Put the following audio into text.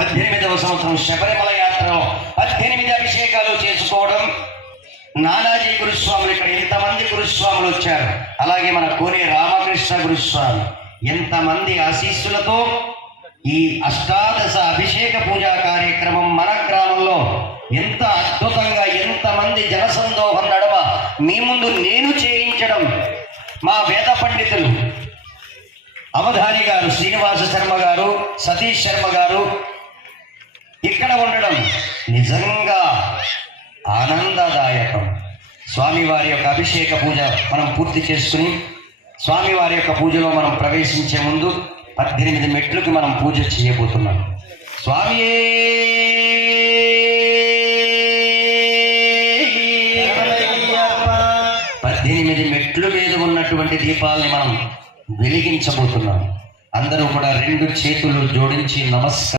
18వ సంవత్సరం శబరిమల యాత్రలో 18 అభిషేకాలు చేసుకోవడం. నానాజీ గురుస్వాములు, ఇక్కడ ఎంతమంది గురుస్వాములు వచ్చారు. అలాగే మన కోనే రామకృష్ణ గురుస్వామి ఎంతమంది ఆశీస్సులతో ఈ అష్టాదశ అభిషేక పూజా కార్యక్రమం మన గ్రామంలో ఎంత అద్భుతంగా, ఎంతమంది జనసందోహం నడమ మీ ముందు నేను చేయించడం. మా వేద పండితులు అవధాని గారు, శ్రీనివాస శర్మ గారు, సతీష్ శర్మ గారు ఇక్కడ ఉండడం నిజంగా ఆనందదాయకం. స్వామివారి యొక్క అభిషేక పూజ మనం పూర్తి చేసుకుని స్వామివారి యొక్క పూజలో మనం ప్రవేశించే ముందు 18 మెట్లకి మనం పూజ చేయబోతున్నాం. స్వామియే 18 మెట్లు మీద ఉన్నటువంటి దీపాలని మనం వెలిగించబోతున్నాం. అందరూ కూడా 2 చేతులు జోడించి నమస్కారం.